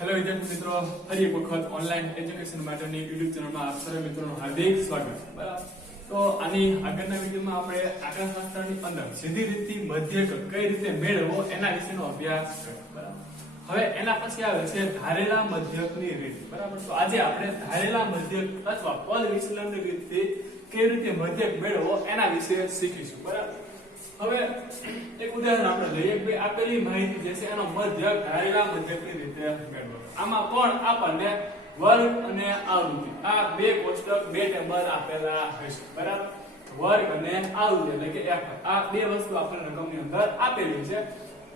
Hello વિદ્યાર્થી મિત્રો, ફરી એક વખત ઓનલાઈન એજ્યુકેશન માટેની યુટ્યુબ ચેનલમાં આપ સર્વે મિત્રોનું હાર્દિક સ્વાગત છે. બરાબર, તો આની આગળના વિડીયોમાં આપણે આંકડાશાસ્ત્રની અંદર સીધી રીતથી મધ્યક કઈ રીતે મેળવવો એના વિશેનો અભ્યાસ કર્યો. બરાબર, હવે એના પછી આવે છે ધારેલા મધ્યકની રીત. બરાબર, તો આજે આપણે ધારેલા મધ્યક અથવા પદ વિચલનની રીતથી કેવી રીતે મધ્યક મેળવવો એના વિશે શીખીશું. બરાબર, હવે એક ઉદાહરણ આપણે લઈએ કે આપેલી માહિતી જે છે એનો મધ્યક ધારેલા મધ્યકની રીતે મેળવો. આમાં પણ આપણને વર્ગ અને આવૃત્તિ આ બે કોષ્ટક બે ટેબલ આપેલા હશે. બરાબર, વર્ગ અને આવૃત્તિ એટલે કે આ બે વસ્તુ આપણને રકમની અંદર આપેલી છે.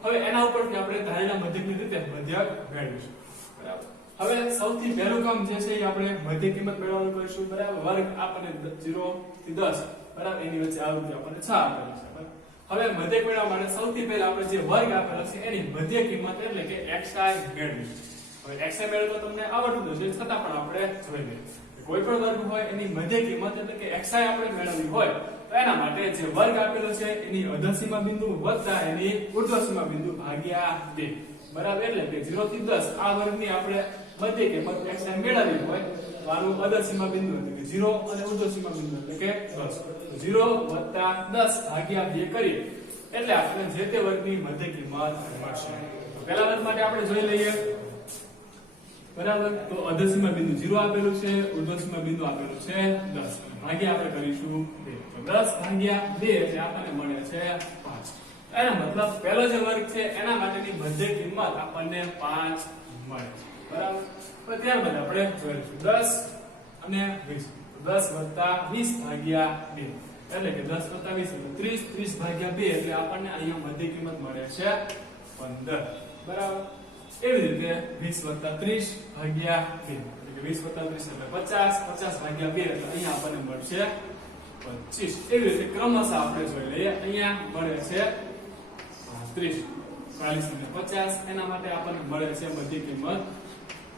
હવે એના ઉપરથી આપણે ધારેલા મધ્યકની રીતે મધ્યક મેળવીશું. બરાબર, હવે સૌથી પહેલું કામ જે છે એ આપણે મધ્ય કિંમત મેળવવાનું કરીશું. બરાબર, વર્ગ આપણને 0 થી 10, બરાબર, એની વચ્ચે આવૃત્તિ આપણને 6 આપેલી છે. બરાબર, હવે મધ્યક મેળવવા માટે સૌથી પહેલા આપણે જે વર્ગ આપેલો છે એની મધ્ય કિંમત એટલે કે xi મેળવીશું. હવે xi મેળવતો તમને આવડતું હશે, છતાં પણ આપણે જોઈ લઈએ. કોઈ પણ વર્ગ હોય એની મધ્ય કિંમત એટલે કે xi આપણે મેળવવી હોય તો એના માટે જે વર્ગ આપેલો છે એની અધસીમા બિંદુ વત્તા એની ઉર્ધ્વસીમા બિંદુ ભાગ્યા 2. બરાબર, એટલે કે 0 થી 10 આ વર્ગની આપણે મધ્ય કિંમત xi મેળવવી હોય તો આનું અધસીમા બિંદુ એટલે કે 0 અને ઉર્ધ્વસીમા બિંદુ એટલે કે 10. 0 વત્તા 10 ભાગ્યા 2 કરીએ એટલે આપણે જે તે વર્ગની મધ્ય કિંમત મળશે. તો પહેલા વર્ગ માટે આપણે જોઈ લઈએ. બરાબર, તો અધસીમા બિંદુ 0 આપેલું છે, ઉર્ધ્વસીમા બિંદુ આપેલું છે 10, ભાગ્યા આપણે કરીશું 2. તો 10 ભાગ્યા 2 એટલે આપણને મળે છે 5. એનો મતલબ પહેલો જે વર્ગ છે એના માટેની મધ્ય કિંમત આપણને 5 મળે છે. બરાબર, તો ત્યારબાદ આપણે જોઈશું 10 અને 20. 10 વત્તા 20 ભાગ્યા 2 એટલે કે 10 વત્તા 20 એટલે 30. 30 ભાગ્યા 2 એટલે આપણને અહીંયા મધ્ય કિંમત મળે છે 15. બરાબર, એવી રીતે 20 વત્તા 30 ભાગ્યા 2 એટલે કે 20 વત્તા 30 એટલે 50. 50 ભાગ્યા 2 એટલે અહીંયા આપણને મળશે 25. એવી રીતે ક્રમશઃ આપણે જોઈ લઈએ. અહીંયા મળે છે 30, 40 અને 50. એના માટે આપણને મળે છે મધ્ય કિંમત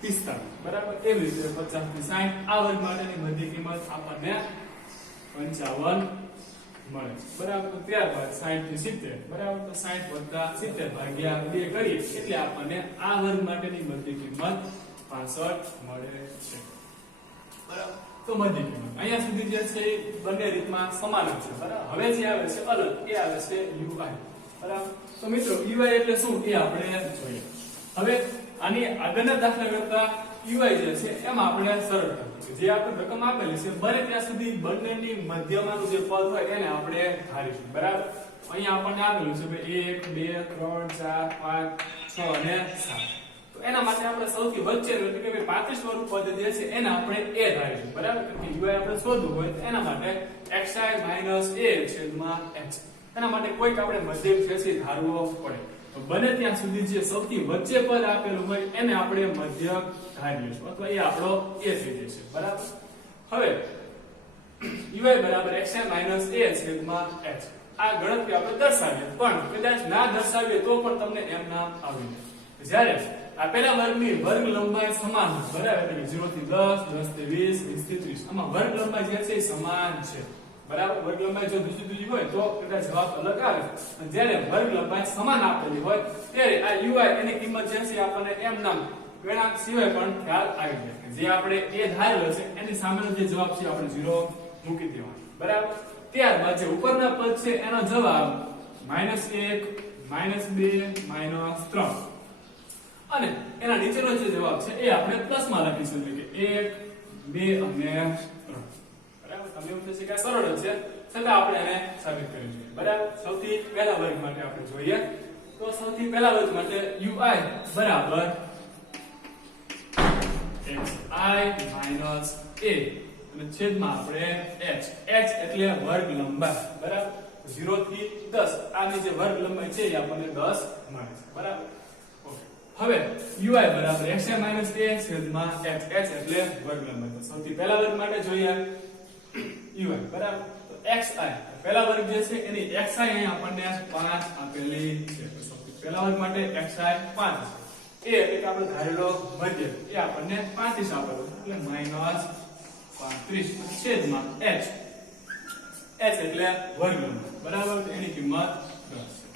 45. બરાબર, એવી રીતે 50 થી 60 આ વર્ગ માટેની મધ્ય કિંમત આપણને 55 મળે છે. બરાબર, તો ત્યારબાદ 60 થી 70. બરાબર, તો 60 વત્તા 70 ભાગ્યા 2 કરીએ એટલે આપણને આ વર્ગ માટેની મધ્ય કિંમત 65 મળે છે. બરાબર, તો મધ્ય કિંમત અહીંયા સુધી જે છે એ બંને રીતમાં સમાન છે. બરાબર, હવે જે આવે છે અલગ એ આવે છે ui. બરાબર, તો મિત્રો ui એટલે શું એ આપણે જોઈએ. હવે આની આગળના દાખલા કરતા ui જે છે એમાં આપણે સરળ જે આપણે રકમ આપેલી છે બને ત્યાં સુધી બંનેની મધ્યમાંનું જે પદ હોય એને આપણે ધારીશું. બરાબર, અહીંયા આપણને આપેલું છે 1 2 3 4 5 6 અને 7. તો એના માટે આપણે સૌથી વચ્ચેનું એટલે કે 35 વાળું પદ જે છે એને આપણે a ધારીશું. બરાબર, કે ui આપણે શોધવું હોય તો એના માટે xi - a છેદમાં h. એના માટે કોઈક આપણે મધ્યક છે એ ધારવો પડે. તો બને ત્યાં સુધી જે સૌથી વચ્ચે પદ આપેલું હોય એને આપણે મધ્યક ધારીશું અથવા એ આપણો a થઈ જશે. બરાબર, હવે ui બરાબર xi - a છેદમાં h. આ ગણતરી આપણે દર્શાવીએ, પણ કદાચ ના દર્શાવીએ તો પણ તમને એમ નામ આવી જાય. જ્યારે આપેલા વર્ગની વર્ગ લંબાઈ સમાન, બરાબર, એટલે 0 થી 10, 10 થી 20, 20 થી 30 આમાં વર્ગ લંબાઈ જે છે એ સમાન છે. બરાબર, વર્ગ લંબાઈ જો જુદી હોય તો કદાચ જવાબ અલગ આવે. અને જ્યારે વર્ગ લંબાઈ સમાન આપેલી હોય ત્યારે આ ui એની કિંમત જે છે આપણને એમ નામ ગુણાંક સિવાય પણ ખ્યાલ આવી જાય કે જે આપણે a ધારેલો છે એની સામેનો જે જવાબ છે આપણે 0 મૂકી દેવાનો. બરાબર, ત્યારબાદ જે ઉપરના પદ છે એનો જવાબ -1 -2 -3 અને એના નીચેનો જે જવાબ છે એ આપણે પ્લસમાં લખીશું એટલે કે 1 2 અને 3. બરાબર, તમે એમ થશે કે સરળ છે, છતાં આપણે એને સાબિત કરી જોઈએ. બરાબર, સૌથી પહેલા વર્ગ માટે આપણે જોઈએ તો સૌથી પહેલા વર્ગ માટે ui બરાબર xi - a અને છેદમાં આપણે h. h એટલે વર્ગ લંબાઈ. બરાબર, 0 થી 10 આની જે વર્ગ લંબાઈ છે એ આપણને 10 મળે છે. બરાબર, ઓકે. હવે ui બરાબર xi - a છેદમાં h. h એટલે વર્ગ લંબાઈ. તો સૌથી પહેલા વર્ગ માટે જોઈએ ui બરાબર, તો xi પહેલા વર્ગ જે છે એની xi અહીં આપણને 5 આપેલી છે. તો સૌથી પહેલા વર્ગ માટે xi 5 છે. a એટલે કે આપણે ધારેલો મધ્યક એ આપણને 35 આપેલો એટલે -35 છેદમાં h. h એટલે વર્ગ લંબાઈ. બરાબર, એની કિંમત 10 છે.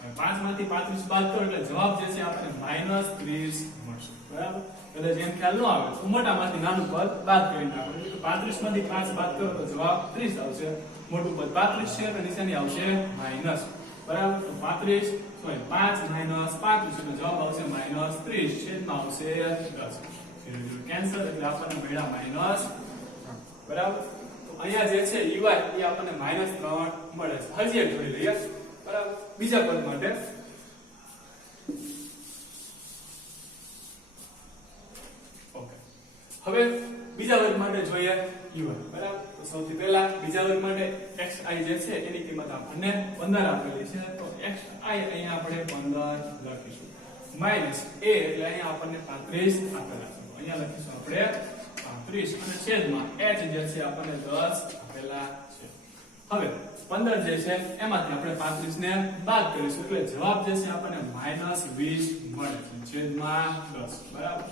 5 માંથી 35 બાદ કરો એટલે જવાબ જે છે આપણને -30 મળશે બરાબર એટલે જેમ ખ્યાલ ન આવે તો મોટામાંથી નાનું પદ બાદ કરી નાખો એટલે 35 માંથી 5 બાદ કરો તો જવાબ 30 આવશે મોટું પદ 35 છે તો નિશાની આવશે માઈનસ બરાબર તો 35 સોરી 5 માઈનસ 35 એટલે જવાબ આવશે -30 છેદમાં આવશે 10 0 કેન્સલ એટલે આપણને મળ્યા માઈનસ બરાબર તો અહીંયા જે છે uy એ આપણને -3 મળે છે હજી એક જોઈ લઈએ બરાબર બીજા પદ માટે ઓકે હવે બીજા વર્ગ માટે જોઈએ uy બરાબર તો સૌથી પહેલા બીજા વર્ગ માટે xi જે છે એની કિંમત આપણને 15 આપેલી છે તો xi અહીંયા આપણે 15 લખીશું માઈનસ a એટલે અહીંયા આપણને 35 આપેલા છે અહીંયા લખીશું આપણે 35 અને છેદમાં h જે છે આપણને 10 આપેલા છે હવે 15 જે છે એમાંથી આપણે 35 ને બાદ કરીશું એટલે જવાબ જે છે આપણને -20 મળે છે છેદમાં 10 બરાબર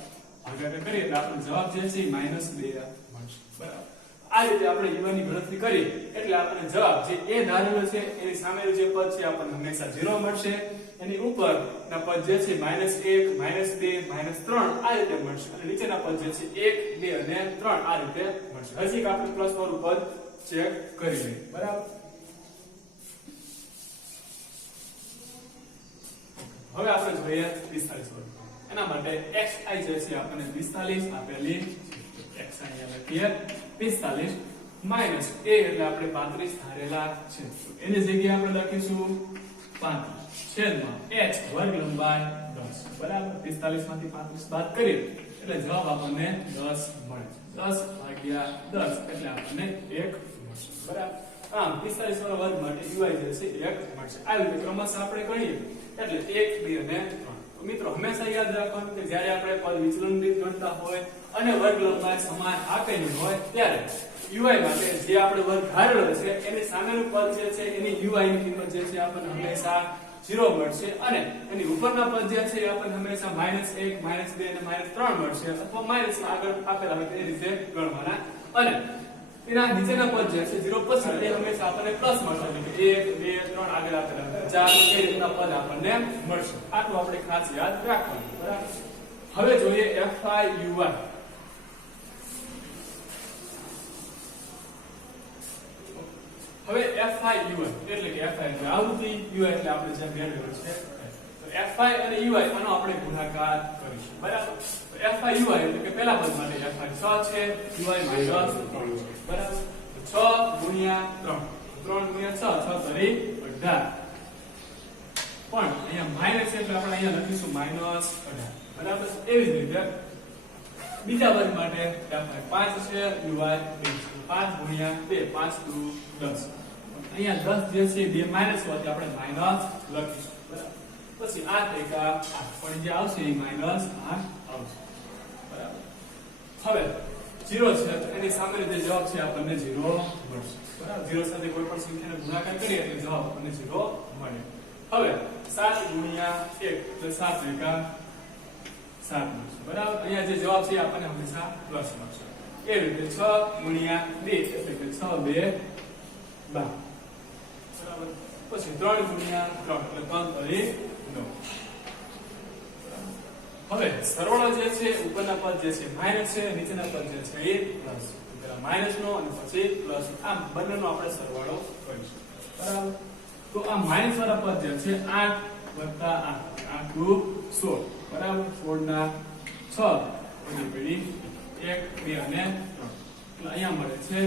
ભાગાકાર કરીએ એટલે આપણો જવાબ જે છે -2 મળશે બરાબર આ રીતે આપણે u ની ગણતરી કરીએ એટલે આપણને જવાબ જે a ધારેલો છે એની સામેનું જે પદ છે આપણને હંમેશા 0 મળશે એની ઉપરના પદ જે છે -1 -2 -3 આ રીતે મળશે અને નીચેના પદ જે છે 1 2 અને 3 આ રીતે મળશે હજી એક આપણે પ્લસ વાળું પદ ચેક કરી લઈએ બરાબર હવે આપણે જોઈએ 45 વર્ગ એના માટે xi જે છે આપણને 45 આપેલી છે xi અહીંયા લખીએ 45 માઈનસ a એટલે આપણે 35 ધારેલા છે એની જગ્યાએ આપણે લખીશું 35 છેદમાં h વર્ગ લંબાઈ 10 બરાબર 45 માંથી 35 બાદ કરીએ એટલે જવાબ આપણને 10 મળે 10 ભાગ્યા 10 એટલે આપણને 1 મળશે બરાબર આમ 45 વાળા વર્ગ માટે uy જે છે 1 મળશે આ રીતે ક્રમશઃ આપણે ગણીએ એટલે 1 2 અને 3 તો મિત્રો હંમેશા યાદ રાખવાનું કે જ્યારે આપણે પદ વિચલન રીત ગણતા હોય અને વર્ગ લંબાઈ સમાન આપેલી હોય ત્યારે uy માટે જે આપણે વર્ગ ધારેલો છે એની સામેનું પદ જે છે એની uy ની કિંમત જે છે આપણને હંમેશા 0 મળશે અને એની ઉપરના પદ જે છે એ આપણને હંમેશા -1 -2 અને -3 મળશે અથવા માઈનસ માં આગળ આપેલા હોય તે રીતે ગણવાના અને એના નીચેના પદ જે છે 0 પછી એ હંમેશા આપણને પ્લસ મળશે એટલે 1 2 3 આગળ આપેલા 4 એ રીતના પદ આપણને મળશે આટલું આપણે ખાસ યાદ રાખવાનું બરાબર હવે જોઈએ fi uy હવે fi uy એટલે કે fi એટલે આવૃત્તિ uy એટલે આપણે જે મેળવેલું છે તો fi અને uy આનો આપણે ગુણાકાર કરીશું બરાબર તો fi uy એટલે કે પહેલા પદ માટે fi 6 છે uy -3 છે બરાબર 6 ગુણ્યા 3 3 ગુણ્યા 6 6 તરી 18 પણ અહીંયા માઈનસ એટલે આપણે અહીંયા લખીશું -18 બરાબર એવી જ રીતે બીજા વર્ગ માટે fi 5 છે uy 5 ગુણ્યા 2 5 દુ 10 અહીંયા 10 જે છે બે માઈનસ હોવાથી આપણે માઈનસ લખીશું બરાબર પછી 8 એકા 8 પણ જે આવશે એ -8 આવશે બરાબર હવે 0 છે તો એની સામે જે જવાબ છે આપણને 0 મળશે બરાબર 0 સાથે કોઈ પણ સંખ્યાનો ગુણાકાર કરીએ એટલે જવાબ આપણને 0 મળે હવે 7 ગુણ્યા 1 એટલે 7 એકા 7 મળશે બરાબર અહીંયા જે જવાબ છે આપણને હંમેશા પ્લસ મળશે એ રીતે 6 ગુણ્યા 2 એટલે કે 6 2 12 બરાબર પછી 3 ગુણ્યા 3 એટલે 3 તરી 9 હવે સરવાળો જે છે ઉપરના પદ જે છે માઈનસ છે નીચેના પદ જે છે એ પ્લસ પેલા માઈનસ નો અને પછી પ્લસ આમ બંનેનો આપણે સરવાળો કરીશું બરાબર તો આ માઈનસ વાળા પદ જે છે 8 8 8 2 16 બરાબર 16 ના 6 અને પેલી 1 2 અને 3 એટલે અહીંયા મળે છે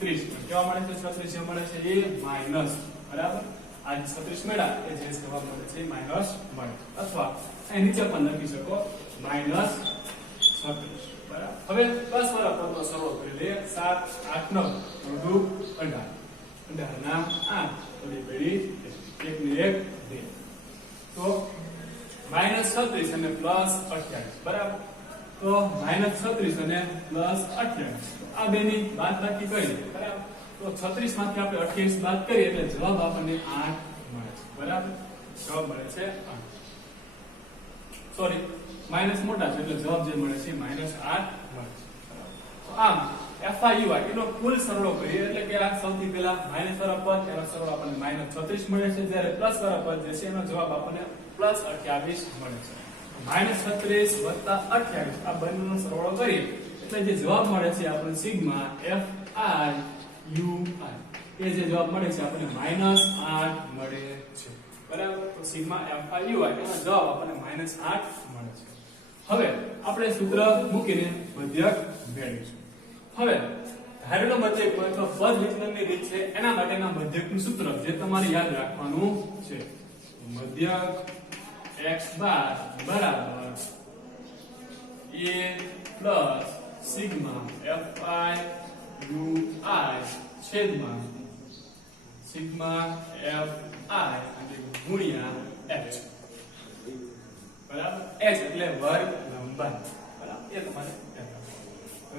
36 કેવા મળે છે 36 જે મળે છે એ માઈનસ બરાબર આ 36 મેળા એ જે જવાબ મળે છે માઈનસ મળે અથવા અહીં નીચે પણ લખી શકો માઈનસ 36 બરાબર હવે 10 વાળા પદનો સરવાળો કરી લઈએ 7 8 9 2 18 18 ના 8 ઓલી પેલી 1 ને 1 2 તો -36 અને +28 બરાબર તો -36 અને +28 આ બેની બાદબાકી કરી બરાબર તો 36 માંથી આપણે 28 બાદ કરીએ એટલે જવાબ આપણને 8 મળે છે બરાબર જવાબ મળે છે 8 સોરી માઈનસ મોટા છે એટલે જવાબ જે મળે છે -8 મળે છે તો આમ FIUI એનો કુલ સરવાળો કરીએ એટલે કે આ સૌથી પહેલા માઈનસ વાળા પદ એનો સરવાળો આપણને -36 મળે છે, જ્યારે પ્લસ વાળા પદ જે છે એનો જવાબ આપણને +28 મળે છે. -36 + 28 આ બંનેનો સરવાળો કરીએ એટલે જે જવાબ મળે છે આપણને સિગ્મા FIUI એ જે જવાબ મળે છે આપણને -8 મળે છે. બરાબર. તો સિગ્મા FIUI એનો જવાબ આપણને -8 મળે છે. હવે આપણે સૂત્ર મૂકીને મધ્યક મેળવીશું. હવે ધારેલો મધ્યક અથવા પદ વિચલનની રીત છે એના માટેના મધ્યકનું સૂત્ર જે તમારે યાદ રાખવાનું છે. મધ્યક x બાર બરાબર a પ્લસ સિગ્મા FIUI છેદમાં સિગ્મા FI એટલે ગુણ્યા h. બરાબર. h એટલે વર્ગ લંબાઈ. બરાબર. એ તમારે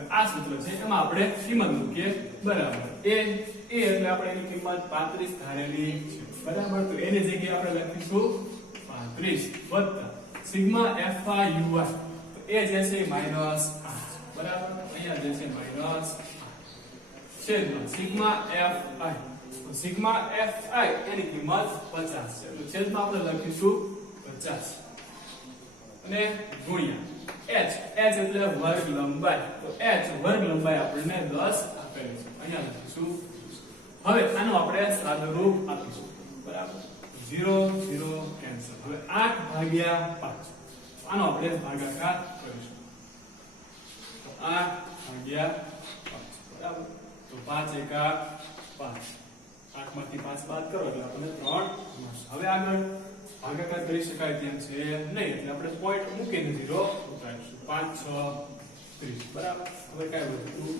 આ સૂત્ર છે એમાં આપણે કિંમત મૂકીએ. બરાબર. a એટલે આપણે એની કિંમત 35 ધારેલી છે. બરાબર. તો એની જગ્યાએ આપણે લખીશું 35 વત્તા સિગ્મા FIUI તો એ જે છે -8. બરાબર. અહીંયા જે છે -8 છેદમાં સિગ્મા FI તો સિગ્મા FI એની કિંમત 50 છે. તો છેદમાં આપણે લખીશું 50 અને ગુણ્યા h એટલે વર્ગ લંબાઈ તો h વર્ગ લંબાઈ આપણને 10 આપેલી છે. અહીંયા લખીશું. હવે આનું આપણે સાદુરૂપ આપીશું. બરાબર. 0 0 કેન્સલ. હવે 8/5 આનો આપણે ભાગાકાર કરીશું. તો 8/5 બરાબર. તો 5 એકા 5 8 માંથી 5 બાદ કરો એટલે આપણને 3 મળશે. હવે આગળ ભાગાકાર કરી શકાય તેમ છે નહીં એટલે આપણે પોઈન્ટ મૂકીને 0 ઉતારીશું. 5 6 30 બરાબર. હવે કાઈ વધતું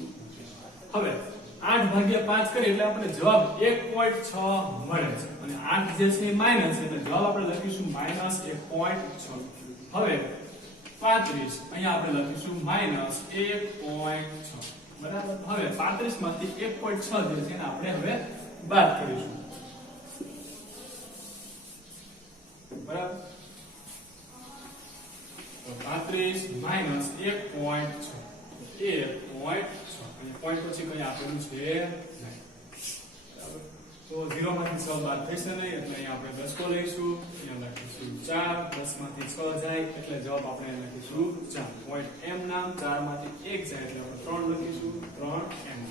હવે 8/5 કરીએ એટલે આપણને જવાબ 1.6 મળે છે અને 8 જે છે માઈનસ એટલે જવાબ આપણે લખીશું -1.6. હવે 35 અહીંયા આપણે લખીશું -1.6 બરાબર. હવે 35 માંથી 1.6 જે છે એને આપણે હવે બાદ કરીશું. બરાબર. તો 35 -1.6 અને પોઈન્ટ પછી કઈ આપેલું છે નહીં. બરાબર. તો 0 માંથી 6 બાદ થશે નહીં એટલે અહીંયા આપણે દસકો લઈશું. અહીંયા લખીશું 4 10 માંથી 6 જાય એટલે જવાબ આપણે લખીશું 4. પોઈન્ટ m નામ 4 માંથી 1 જાય એટલે આપણે 3 લખીશું 3m.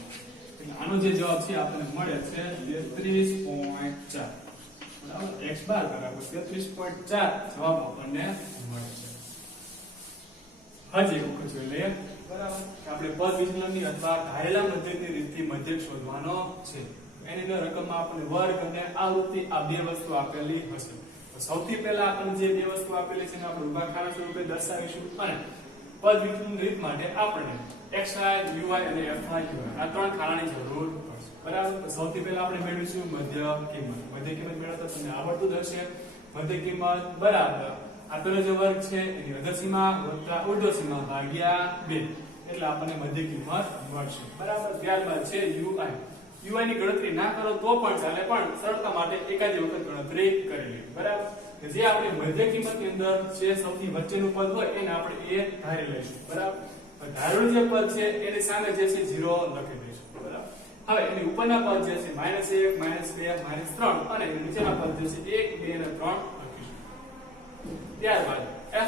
એટલે આનો જે જવાબ છે આપણને મળે છે 33.4. બરાબર. x બાર બરાબર 33.4 જવાબ આપણને મળે છે. હજી એક વખત જોઈ લઈએ. બરાબર. આપણે પદ વિચલનની અથવા ધારેલા મધ્યકની રીતથી મધ્યક શોધવાનો છે. એની અંદર રકમમાં આપણને વર્ગ અને આવૃત્તિ આ બે વસ્તુ આપેલી હશે. તો સૌથી પહેલા આપણને જે બે વસ્તુ આપેલી છે એને આપણે ઉભા ખાના સ્વરૂપે દર્શાવીશું અને પદ વિચલનની રીત માટે આપણે xi ui અને fi આ ત્રણ ખાનાની જરૂર પડશે. બરાબર. તો સૌથી પહેલા આપણે મેળવીશું મધ્ય કિંમત. મધ્ય કિંમત મેળવતા તમને આવડતું જ હશે. મધ્ય કિંમત બરાબર આપેલો જે વર્ગ છે એની અધર સીમા વત્તા ઉર્ધ્વ સીમા ભાગ્યા 2 એટલે આપણને મધ્ય કિંમત મળશે. બરાબર. ત્યારબાદ છે ui ની ગણતરી ના કરો તો પણ ચાલે પણ સરળતા માટે એકાદી વખત ગણતરી કરી લે. બરાબર. જે આપણે મધ્ય કિંમતની અંદર જે સૌથી વચ્ચેનું પદ હોય એને આપણે a ધારી લઈશું. બરાબર. ધારેલું જે પદ છે એની સામે જે છે 0 લખી દઈશું. બરાબર. હવે એની ઉપરના પદ જે છે -1 -2 -3 અને એની નીચેના પદ જે છે 1 2 અને 3 લખીશું. ત્યારબાદ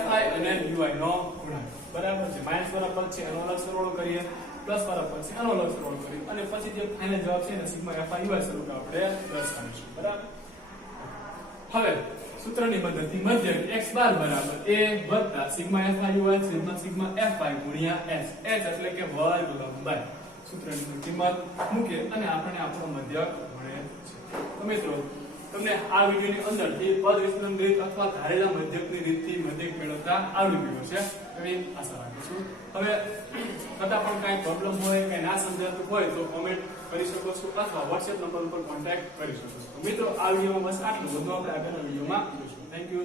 fi અને ui નો ગુણાકાર. બરાબર. જે માઈનસ વાળા પદ છે એનો અલગ સરવાળો કરીએ, પ્લસ વાળા પદ છે એનો અલગ સરવાળો કરીએ અને પછી જે ફાઇનલ જવાબ છે એને સિગ્મા fi ui સ્વરૂપે આપણે દર્શાવીશું. બરાબર. હવે સૂત્રની મદદથી મધ્યક x બાર બરાબર a વત્તા સિગ્મા fi ui છેદમાં સિગ્મા fi ગુણ્યા h. h એટલે કે વર્ગ લંબાઈ. સૂત્રની કિંમત મૂકે અને આપણને આપણો મધ્યક મળે છે. તો મિત્રો તમને આ વિડિયોની અંદરથી પદ વિચલન રીત અથવા ધારેલા મધ્યકની રીતથી મધ્યક મેળવતા આવડી ગયું છે એવી આશા રાખું છું. હવે કદાચ પણ કાંઈ પ્રોબ્લેમ હોય કે ના સમજાતું હોય તો કોમેન્ટ કરી શકો છો અથવા WhatsApp નંબર ઉપર કોન્ટેક્ટ કરી શકો છો. મિત્રો આ વિડિયોમાં બસ આટલું. વધુ આપણે આગળના વિડિયોમાં જોઈશું. Thank you.